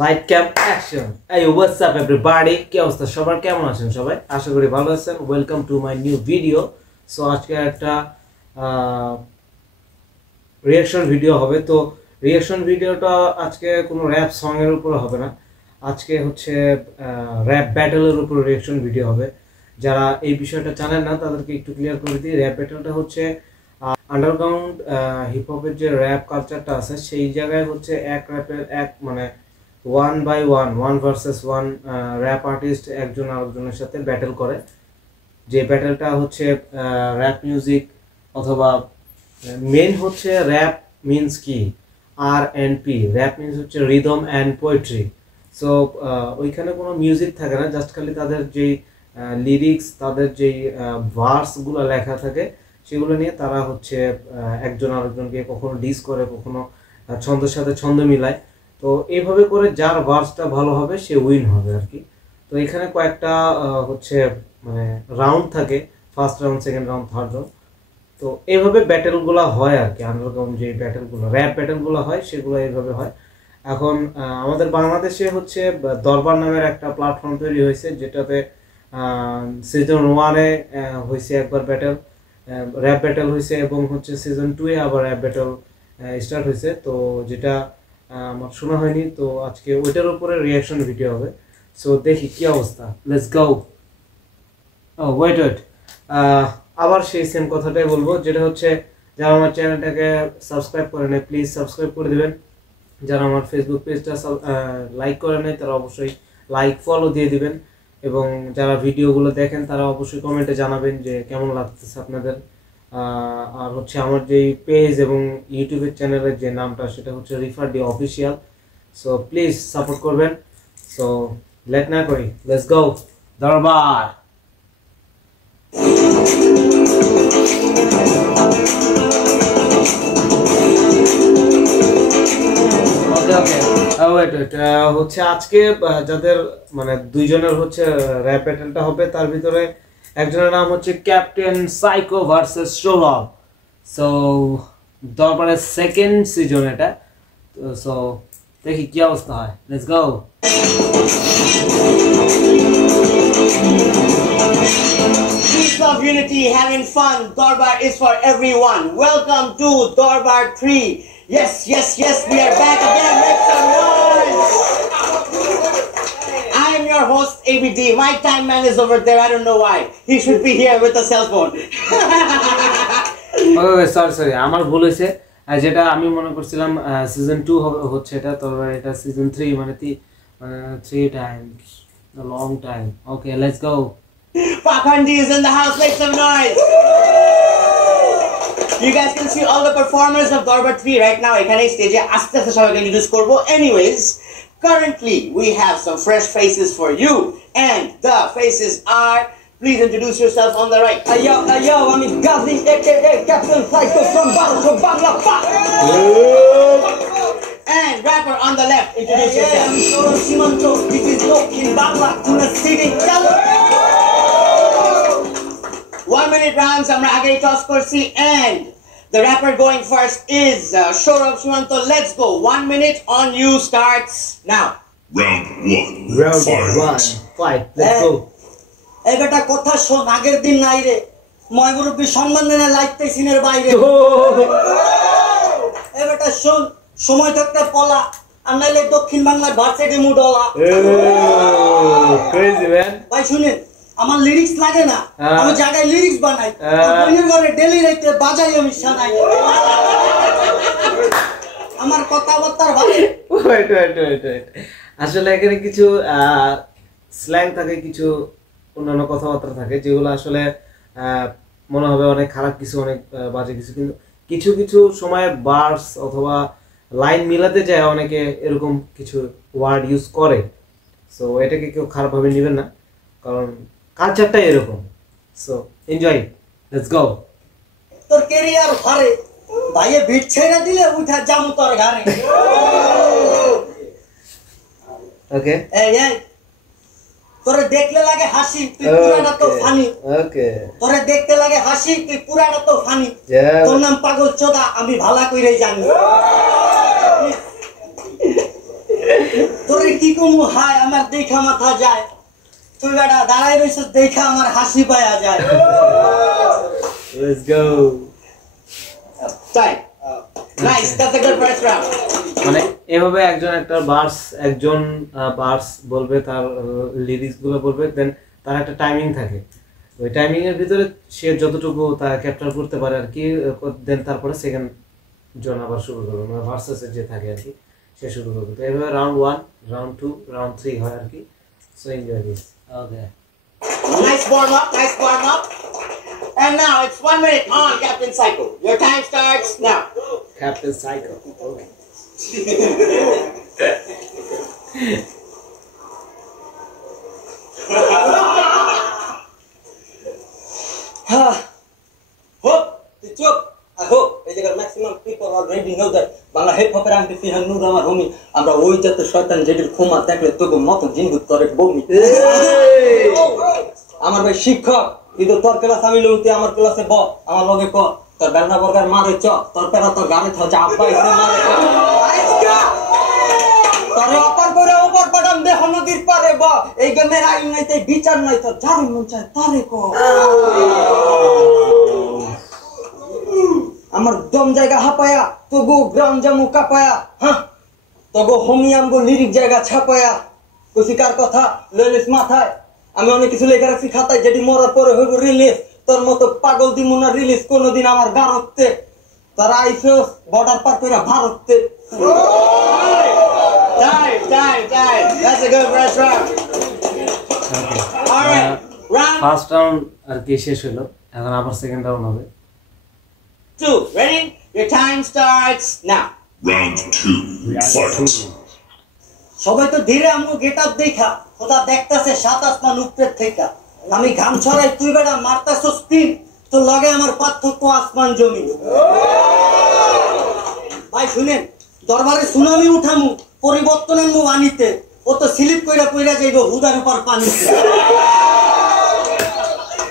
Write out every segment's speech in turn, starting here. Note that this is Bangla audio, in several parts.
Light camp action. এই হোয়াটস আপ এভরিবডি, কি অবস্থা সবার, কেমন আছেন সবাই? আশা করি ভালো আছেন। Welcome to my new video. So আজকে একটা রিঅ্যাকশন ভিডিও হবে। তো রিঅ্যাকশন ভিডিওটা আজকে কোনো র্যাপ সঙের উপর হবে না, আজকে হচ্ছে র্যাপ ব্যাটেলের উপর রিঅ্যাকশন ভিডিও হবে। যারা এই বিষয়টা জানেন না তাদেরকে একটু ক্লিয়ার করে দিই। র্যাপ ব্যাটেলটা হচ্ছে আন্ডারগ্রাউন্ড হিপহপের যে র্যাপ কালচারটা আছে সেই জায়গায় হচ্ছে এক র্যাপের এক মানে one by one versus one rap artist একজন আরেকজনের সাথে ব্যাটেল করে। যে ব্যাটেলটা হচ্ছে র্যাপ মিউজিক অথবা মেন হচ্ছে র্যাপ মিনস কি R&P, র্যাপ মিনস হচ্ছে রিদম অ্যান্ড পোয়েট্রি। সো ওইখানে কোনো মিউজিক থাকে না, জাস্ট খালি তাদের যেই লিরিক্স, তাদের যেই ভার্সগুলো লেখা থাকে সেগুলো নিয়ে তারা হচ্ছে একজন আরেকজনকে কখনো ডিস করে, কখনো ছন্দের সাথে ছন্দ মিলায়। তো এইভাবে করে যার ভার্সটা ভালো হবে সে উইন হবে আর কি। তো এখানে কয়েকটা হচ্ছে মানে রাউন্ড থাকে, first round, second round, third round. তো এইভাবে ব্যাটেলগুলো হয় আর কি। আন্ডারগ্রাউন্ড যে ব্যাটেলগুলো, র্যাপ ব্যাটেলগুলো হয় সেগুলো এইভাবে হয়। এখন আমাদের বাংলাদেশে হচ্ছে দরবার নামের একটা প্ল্যাটফর্ম তৈরি হয়েছে, যেটাতে সিজন 1-এ হয়েছে একবার ব্যাটেল, র্যাপ ব্যাটেল হয়েছে, এবং হচ্ছে সিজন 2-এ আবার র্যাপ ব্যাটেল স্টার্ট হয়েছে। তো যেটা আমার শোনা হয়নি, তো আজকে ওইটার উপরে রিয়াকশন ভিডিও হবে। সো দেখি কি অবস্থা, লেটস গো। ওয়েট আবার সেই সেম কথাটাই বলবো, যেটা হচ্ছে যারা আমার চ্যানেলটাকে সাবস্ক্রাইব করে নেয় প্লিজ সাবস্ক্রাইব করে দেবেন। যারা আমার ফেসবুক পেজটা লাইক করে নেয় তারা অবশ্যই লাইক ফলো দিয়ে দিবেন, এবং যারা ভিডিওগুলো দেখেন তারা অবশ্যই কমেন্টে জানাবেন যে কেমন লাগতেছে আপনাদের। আর হচ্ছে আমার যে পেজ এবং ইউটিউবের চ্যানেলের যে নামটা সেটা হচ্ছে রিফার the official. So please support করবেন। সো লেট না করি, লেটস গো দরবার। হচ্ছে আজকে যাদের মানে দুইজনের হচ্ছে র্যাপ ব্যাটেলটা হবে, তার ভিতরে একজনের নাম হচ্ছে captain psycho versus Sourav. So দরবারের সেকেন্ড সিজন এটা। সো দেখি কি অবস্থা হয়, let's go. Peace, love, unity, having fun. Darbar is for everyone. Welcome to Darbar 3. Yes, yes, yes, we are back again. Make some noise. I am your host, ABD. My time man is over there. I don't know why. He should be here with a cell phone. Sorry আমার ভুল হয়েছে। যেটা আমি মনে করছিলাম সিজন 2 হচ্ছে এটা, তো এটা সিজন 3 মানে 3 Times, a long time. Okay, let's go. Pakhandi is in the house. Make some noise. You guys can see all the performers of Darbar 3 right now. Ekhane stage e aste aste shobai introduce korbo. Anyways, currently we have some fresh faces for you, and the faces are, please introduce yourself on the right. Ayo, I'm Ghazi, aka Captain Psycho from Bangla Park. And rapper on the left, introduce yourself. I'm Shoro Shimanto. This is Dokhin Bangla, Kuna City. 1 minute rounds, amra agei toss korchi, and the rapper going first is Shoro Shimanto. Let's go. 1 minute on you starts now. Round one. Fight. Let's go. এবারটা কথা শোন, আগের দিন নাই রে ময় মুরব্বী সম্মান দেনা লাইতে সিনের বাইরে। এবারটা শোন, সময় থাকতে পলা, আর নাইলে দক্ষিণ বাংলার ভার্সিটি মুডলা। Crazy man. ভাই শুনেন, আমার লিরিক্স লাগে না, আমি জায়গায় লিরিক্স বানাই, বইয়ের ঘরে ডেলি রাইতে বাজাই আমি সানাই। আমার কথাবার্তার ভালো। ওয়েট আসলে এখানে কিছু স্ল্যাং থাকে, কিছু অন্যান্য কথাবার্তা থাকে যেগুলো আসলে মনে হবে অনেক খারাপ কিছু, অনেক বাজে কিছু, কিন্তু কিছু কিছু সময় বার্স অথবা লাইন মিলাতে যায় অনেকে এরকম কিছু ওয়ার্ড ইউজ করে। সো এটাকে কেউ খারাপভাবে নেবেন না, কারণ কালচারটা এরকম। So enjoy, let's go. তোর ক্যারিয়ার ঘরে ভাইয়ে ভিড় ছেড়ে দিলে উঠা জামু তোর ঘরে। ওকে, এই তোরে দেখলে লাগে হাসি, তুই পুরাটা তো ফানি। ওকে, তোরে দেখতে লাগে হাসি, তুই পুরাটা তো ফানি। তোর নাম পাগল চোদা, আমি ভালা কইরে জানি। তোরে কমু হাই আমার দেখা মাথা যায় তুই বেটা দাঁড়াই রইছিস দেখা আমার হাসি পায়া যায় Let's go. Time. Nice. That's a good first round. মানে এভাবে একজন বার্স বলবে তার লিরিক্স গুলো বলবে দেন তার একটা টাইমিং থাকে ওই টাইমিং এর ভিতরে সে যতটুকু তা ক্যাপচার করতে পারে আর কি দেন তারপরে সেকেন্ড জন আবার শুরু করবে মানে ভার্সেস যে থাকে আর কি সে শুরু করবে তো এভাবে রাউন্ড 1 রাউন্ড 2 রাউন্ড 3 হয় আর কি so enjoy this okay Nice warm up. And now it's 1 minute on Captain Psycho. Your time starts now. Captain Psycho. Okay. Hope the job. I hope the maximum people already know that Bangla hip hop and the Fihan Nur Amar Homi. আমরা ওই যাতে শয়তান যেটির ক্ষমা দেখলে তবু মত জিনগুত করে বমি আমার ভাই শিক্ষক কিন্তু তোর ক্লাস আমি লইতে আমার ক্লাসে ব আমার লগে ক তোর বেলনা বর্গার মারে চ তোর পেরা তোর গাড়ি থ যা আব্বা এসে মারে তোরে অপর করে অপর পাঠান দেহ নদীর পারে ব এই গেমের আইন নাইতে বিচার নাই তোর যার মন চায় তারে ক আমার দম জায়গা হাপায়া তবু গ্রাম জামু কাপায়া হ্যাঁ তবু হোমি আমগো লিরিক জায়গা ছাপায়া কুশিকার কথা লইলিস মাথায় আমি অনেক কিছু লেখা রাখছি খাতায় যেটি মরার পরে হইব রিলিজ তোর মতো পাগল দিমু না রিলিজ কোনোদিন আমার গারতে তারা আইসোস বর্ডার পার করে ভারতে Time. That's a good first round. All right. Round first round আর কি শেষ হলো এখন আবার সেকেন্ড রাউন্ড হবে 2. Ready? Your time starts now. Round 2. Fight. সবাই তো ধীরে আমগো গেটআপ দেখা খোদা দেখতাছে সাত আসমান উপরের থেকে আমি ঘাম ছড়াই তুই বেটা মারতাছস স্পিন তো লগে আমার পার্থক্য আসমান জমি ভাই শুনেন দরবারে সুনামি উঠামু পরিবর্তনের মু আনিতে ও তো স্লিপ কইরা যাইব হুদার উপর পানিতে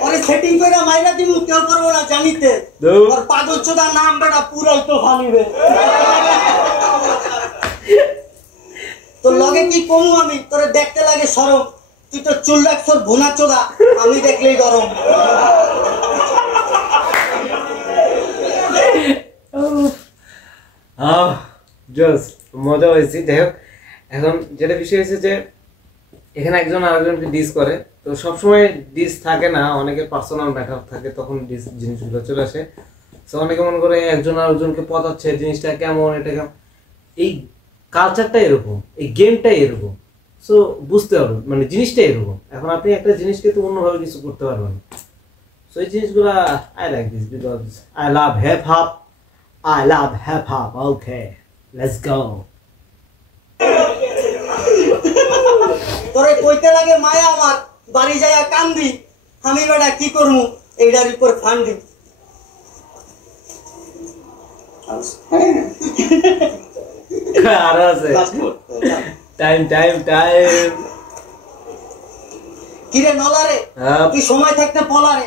ওরে সেটিং কইরা মাইরা দিমু কেউ পারবো না জানিতে আর পাগল চোদা নাম বেটা পুরাই তো ফানিবে তোর লগে কি কমু আমি তোরে দেখতে লাগে শরম তুই তো চুল রাখছর ভুনা চোদা আমি দেখলেই গরম জাস্ট মজা হয়েছে যাই হোক এখন যেটা বিষয় হয়েছে যে এখানে একজন আরেকজনকে ডিস করে তো সবসময় ডিস থাকে না অনেকের পার্সোনাল ম্যাটার থাকে তখন ডিস জিনিসগুলো চলে আসে তো অনেকে মনে করে একজন আরেকজনকে পচাচ্ছে জিনিসটা কেমন এটা কেমন এই কালচারটা এরকম এই গেমটাই এরকম সো বুঝতে হবে মানে জিনিসটা এরকম এখন আপনি একটা জিনিসকে তো অন্যভাবে কিছু করতে পারবেন সো এই জিনিসগুলো I like this because I love hip hop okay let's go তোরে কইতে লাগে মায়া আমার বাড়ি যায়া কান্দি আমি বেটা কি করমু এইটার উপর ফান্ডি আর আছে That's good. টাইম কিরে নলারে তুই সময় থাকতে পলারে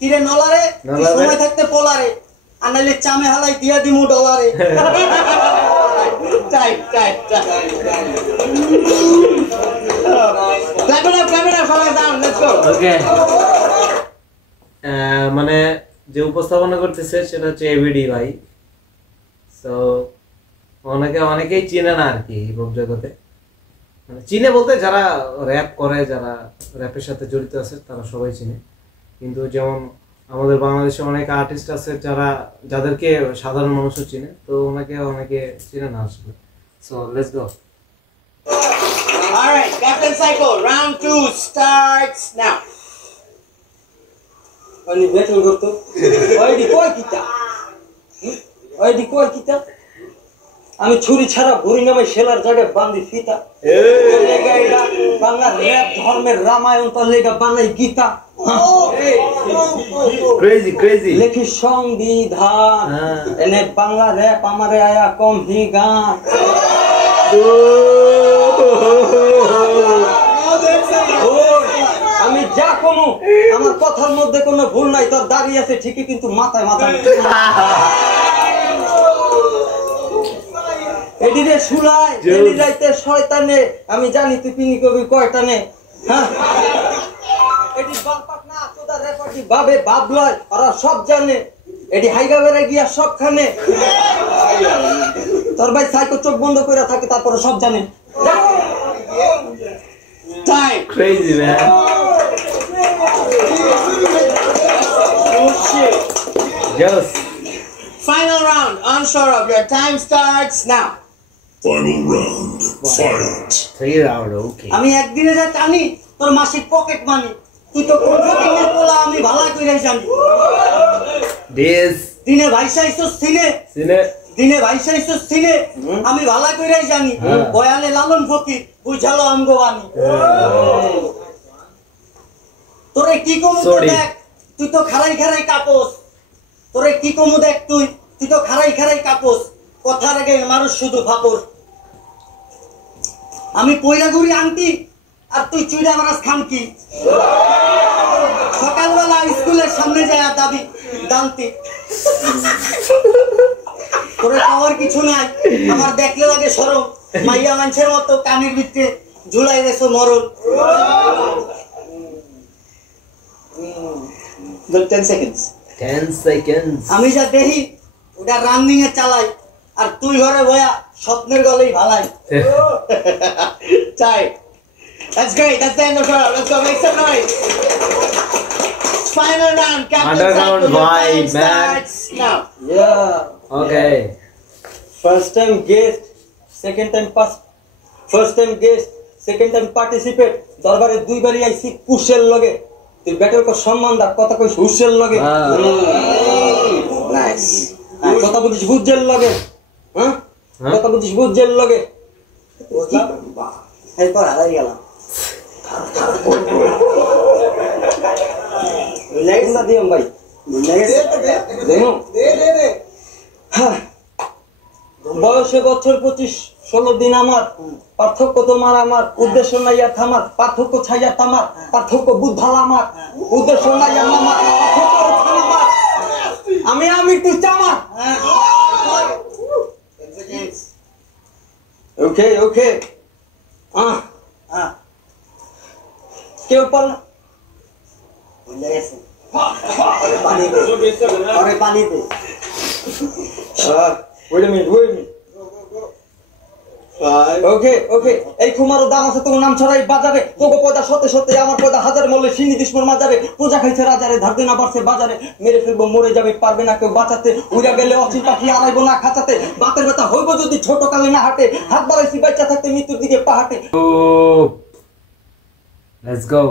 কিরে নলারে তুই সময় থাকতে পলারে আনাইলে চামে হালাই দিয়া দিমু ডলারে Time. Clap it up, follow down. Let's go. ওকে মানে যে উপস্থাপনা করতেছে সেটা হচ্ছে এবিডি ভাই সো অনেকেই চিনে না আর কি হিপ হপ জগতে মানে চিনে বলতে যারা র্যাপ করে যারা র্যাপের সাথে জড়িত আছে তারা সবাই চিনে কিন্তু যেমন আমাদের বাংলাদেশে অনেক আর্টিস্ট আছে যাদেরকে সাধারণ মানুষও চিনে তো অনেকে চিনে না আসলে so let's go All right, Captain Psycho, round 2 starts now. अनि बेटल गर्तो ओइडी कोइ किता আমি ছুরি ছাড়া ভুরি নামে শেলার জায়গায় বাঁধি ফিতা বাংলা র্যাপ ধর্মের রামায়ণ তার লেগা বানাই গীতা ক্রেজি লেখি সংবিধান এনে বাংলা র্যাপ আমারে আয়া কম হি গান আমি যা কমু আমার কথার মধ্যে কোনো ভুল নাই তোর দাঁড়িয়ে আছে ঠিকই কিন্তু মাথায় এদিকে শুলাই এলি যাইতে শয়তানে আমি জানি তুই পিনি কবি কয়টানে হ্যাঁ এটি বালপাক না তোদা রেপাটি বাবে ভাবলয় ওরা সব জানে এটি হাইগা বেড়ে গিয়া সবখানে তোর ভাই সাইকো চোখ বন্ধ করে থাকে তারপরে সব জানে Time. Crazy, man. Oh shit. Yes. Final round. Onshore of your time starts now. Final round. Fight. 3 round, okay. আমি একদিনে যা টানি তোর মাসিক পকেট মানি তুই তো কোন ফকিংয়ের পোলা আমি ভালো কইরাই জানি This. দিনে ভাইসা আইছস সিনে Cine. দিনে ভাইসা আইছস সিনে আমি ভালো কইরাই জানি বয়ালে লালন ফকির বুঝালো আমগো বানি তোরে কি কমু তো Sorry. দেখ তুই তো খারাই খারাই কাপোস তোরে কি কমু দেখ তুই তো খারাই খারাই কাপোস কথার আগে মানুষ শুধু ফাপড় আমি পয়লা ঘুরি আনতি আর তুই চুইরা মারাস খানকি সকালবেলা স্কুলের সামনে যায় দাবি দান্তি তোরে পাওয়ার কিছু নাই আমার দেখলে লাগে শরম মাইয়া মানুষের মতো কানের ভিতরে ঝুলাই রেছো মরণ 10 seconds. 10 seconds. আমি যা দেখি ওটা রানিং এ চালাই আর তুই ঘরে বয়া স্বপ্নের গলেই ভালাই Time. That's great. That's the end of the round. Let's go make some noise. Final round. Captain Underground Cycle, your time vibe, man. starts now. yeah Okay. first time guest second time pass first time guest second time participate দরবারে দুইবারই আইছি কুশেল লগে তুই ব্যাটেল কো সম্মান দা কথা কইস হুশেল লগে Nice. কথা বুঝিস বুঝজেল লগে হ্যাঁ কথা বুঝিস বুঝজেল লগে এরপর হারাই গেলাম রিল্যাক্স না দিও ভাই রিল্যাক্স দেনো হ্যাঁ বয়সে বছর 25-16 দিন আমার পার্থক্য তোমার আমার উদ্দেশ্য নাই আর থামার পার্থক্য ছাইয়া তামার পার্থক্য বুদ্ধাল আমার উদ্দেশ্য নাই আর নামার পার্থক্য উত্থান আমার আমি তুই চামার ওকে ওকে কেউ পার না ভুলে গেছে পানিতে wait a minute ওকে ওকে এই কুমারও দাম আছে তোমার নাম ছড়াই বাজারে তোকে পয়দা সতে সতে আমার পয়দা হাজার মূল্যে সিনি দিসমোর মাজারে পূজা খাইছে রাজারে ধার দিনা বাড়ছে বাজারে মেরে ফেলবো মরে যাবে পারবে না কেউ বাঁচাতে উড়া গেলে অচিন পাখি আড়াইবো না খাঁচাতে বাতের ব্যথা হইব যদি ছোট কালে না হাঁটে হাত বাড়াইছি বাচ্চা থাকতে মৃত্যুর দিকে পাহাটে Oh. Let's go.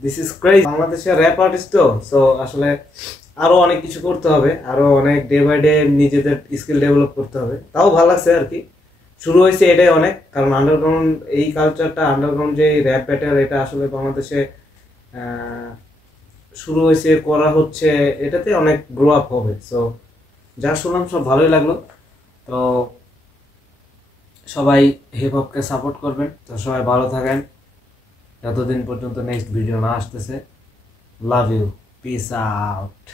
This is crazy. বাংলাদেশের র‍্যাপ আর্টিস্ট তো সো আসলে আরো অনেক কিছু করতে হবে আরো অনেক ডে বাই ডে নিজেদের স্কিল ডেভেলপ করতে হবে তাও ভালো লাগছে আর কি শুরু হয়েছে এটাই অনেক কারণ আন্ডারগ্রাউন্ড এই কালচারটা আন্ডারগ্রাউন্ড যে র‍্যাপ ব্যাটার এটা আসলে বাংলাদেশে শুরু হয়েছে করা হচ্ছে এটাতে অনেক গ্রো আপ হবে সো যা শুনলাম সব ভালোই লাগলো তো সবাই হিপ হপকে সাপোর্ট করবেন তো সবাই ভালো থাকেন যতদিন পর্যন্ত নেক্সট ভিডিও না আসতেছে লাভ ইউ পিস আউট